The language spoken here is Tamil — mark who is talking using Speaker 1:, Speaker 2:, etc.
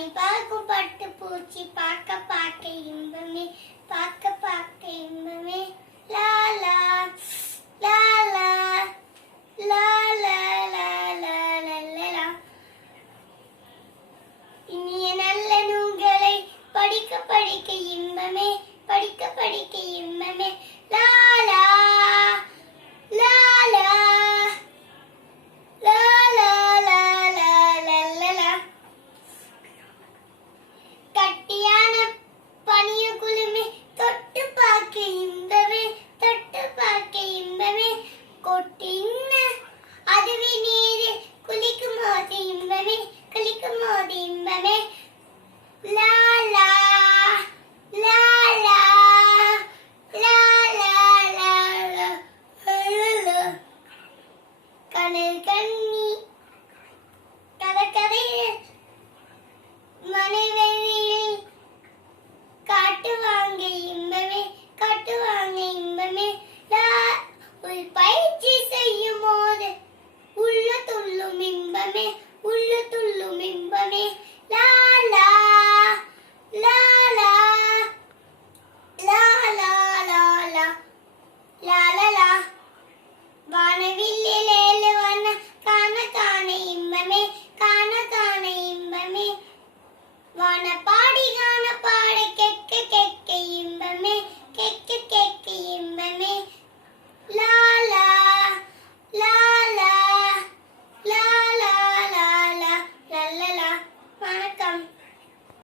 Speaker 1: பனி பார்க்கும் பட்டு பூச்சி பார்க்க பார்க்க இன்பமே பார்க்க பார்க்க இன்பமே லாலா லாலா லாலா லாலா லாலா இனிய நல்ல நூல்களை படிக்க படிக்க இன்பமே படிக்க படிக்க இன்பமே லா போட்டின்ன அதுவே நீரு குளிக்கும் போது இன்பமே குளிக்கும் போது இன்பமே. லாலா லாலா லாலா லாலா கணல் உள்ள துள்ளும் இன்பமே லாலா லாலா லாலா லாலா லாலலா வானவில்லில் ஏழு வண்ண காண காண இன்பமே காண காண இன்பமே. வானப்பா